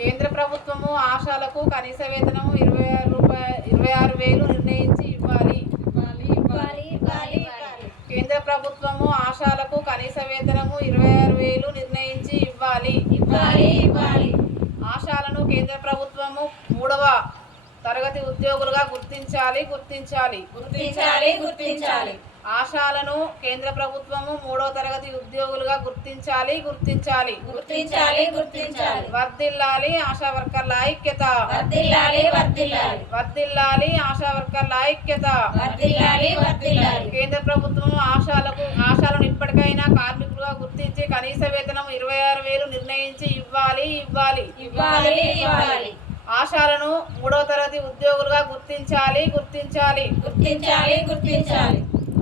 కేంద్ర ప్రభుత్వము ఆశాలకు కనీస వేతనము 26,000 నిర్ణయించి ఇవ్వాలి. కేంద్ర ప్రభుత్వము ఆశాలకు కనీస వేతనము 26,000 నిర్ణయించి ఇవ్వాలి. ఆశాలను కేంద్ర ప్రభుత్వము 3వ తరగతి ఉద్యోగులుగా గుర్తించాలి. ఆశాలను కేంద్ర ప్రభుత్వము 3వ తరగతి ఉద్యోగులుగా గుర్తించాలి. వర్ధిల్లాలి ఆశా వర్కర్ల ఐక్యత. వర్ధిల్లాలి ఆశా వర్కర్ల ఐక్యత. కేంద్ర ప్రభుత్వం ఆశాలను ఇప్పటికైనా కార్మికులుగా గుర్తించి కనీస వేతనం 26,000 నిర్ణయించి ఇవ్వాలి. ఆశాలను 3వ తరగతి ఉద్యోగులుగా గుర్తించాలి.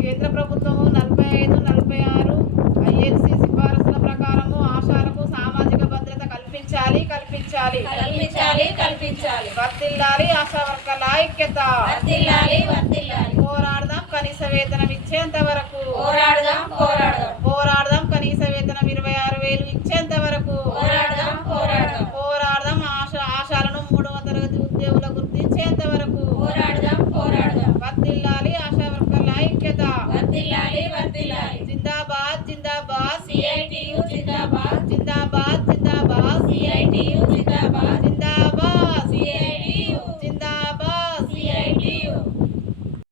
కేంద్ర ప్రభుత్వము 45-46 ILC సిఫారసుల ప్రకారము ఆశాలకు సామాజిక భద్రత కల్పించాలి. వర్ధిల్లాలి ఆశా వర్కర్ల ఐక్యత. పోరాడదాం కనీస వేతనం ఇచ్చేంత వరకు.